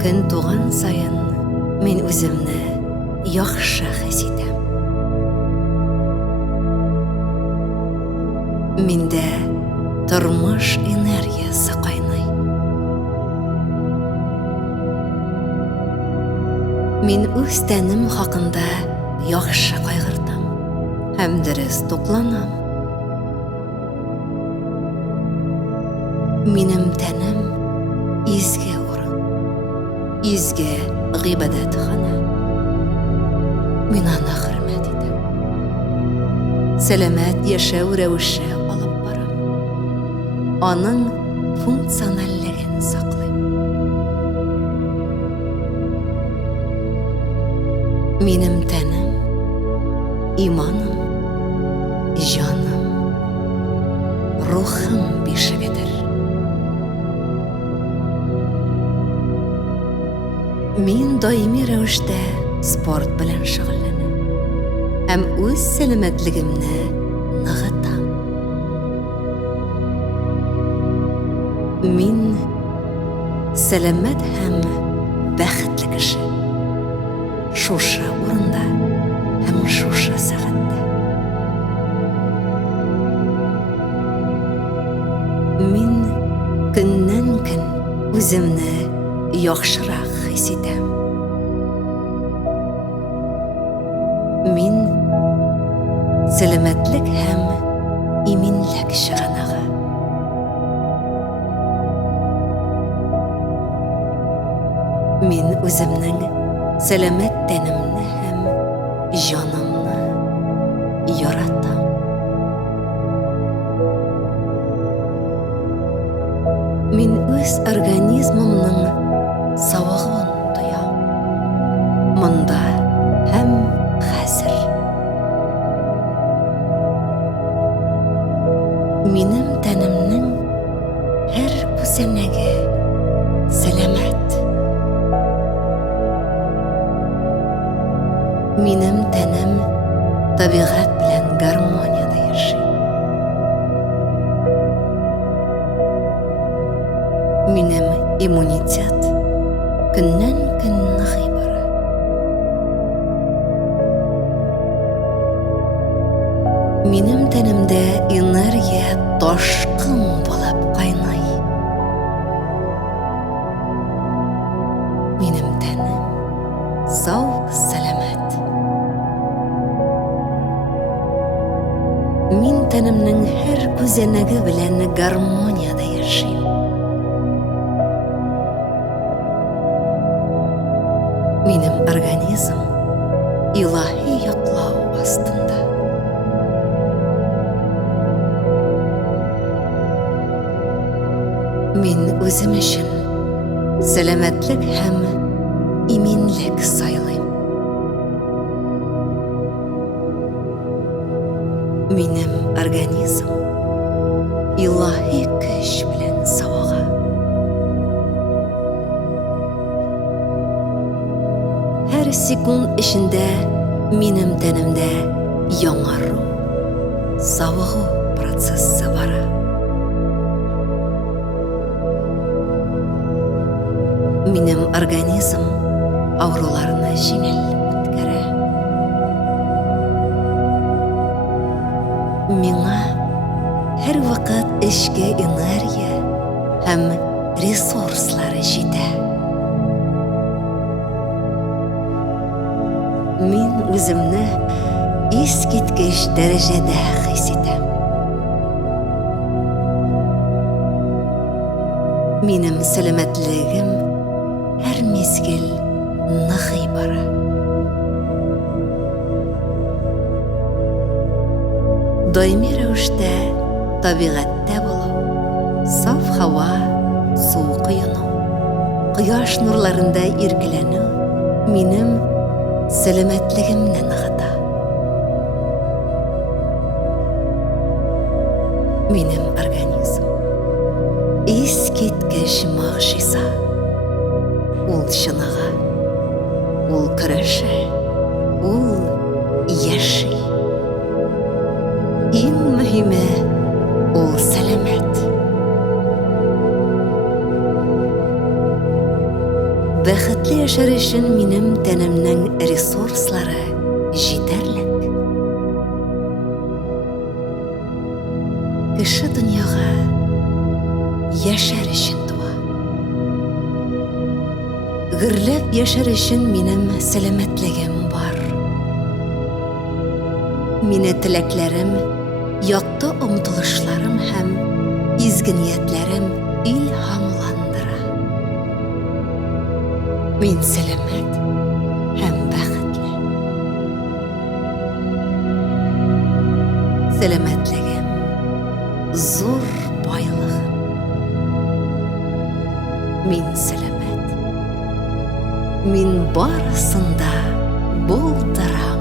Көн туган сайын мен үземне яхшы хис итәм. Миндә тормыш энергиясе кайный. Мин үз тәнем хакында яхшы кайгыртам һәм дөрес тукланам. Минем тәнем изге урын, изге гыйбадәтхана. Мин аны хөрмәт итәм. Сәламәт яшәү рәвеше алып барам. Аның функциональлеген саклыйм. Минем тәнем, иманым, җаным, рухым бишегедер. Мин даими рәвештә спорт белән шөгыльләнәм һәм үз сәламәтлегемне ныгытам. Мин сәламәт һәм бәхетле кеше. Шушы урында һәм шушы сәгатьтә. Мин көннән-көн үземне яхшырак хис итәм. Мин сәламәтлек һәм иминлек чыганагы. Мин үземнең сәламәт тәнемне һәм җанымны яратам. Мин үз организмымның савыгын тоям. Монда һәм хәзер. Минем тәнемнең һәр күзәнәге сәламәт. Минем тәнем табигать белән гармонияда яши. Минем иммунитет көннән-көн ныгый бара. Минем тәнемдә энергия ташкын булып кайный. Минем тәнем сау, сәламәт. Мин тәнемнең һәр күзәнәге белән гармонияда яшим. Минем организм илаһи яклау астында. Мин үзем өчен сәламәтлек һәм иминлек сайлыйм. Минем организм илаһи көч белән савыга. Һәр секунд эчендә минем тәнемдә яңару, савыгу процессы бара. Минем организм авыруларны җиңел үткәрә. Миңа һәр вакыт эчке энергия һәм ресурслары җитә. Мин үземне искиткеч дәрәҗәдә хис итәм. Минем сәламәтлегем һәр мизгел ныгый бара. Даими рәвештә табигатьтә булу, саф һава, су коену, кояш нурларында иркеләнү минем сәламәтлегемне ныгыта. Минем организм искиткеч мөгъҗиза. Ул чыныга, ул көрәшә, ул яши. Иң мөһиме ул сәламәт. Сәләмәтле яшәр өчен минем тәнемнең ресурслары җитәрлек. Кеше дөньяга яшәр өчен туа. Гөрләп яшәр өчен минем сәламәтлегем бар. Мине теләкләрем, якты омтылышларым һәм изге ниятләрем илһамландыра. Мин сәламәт һәм бәхетле. Сәламәтлегем зур байлыгым. Мин сәламәт. Мин барысында булдырам.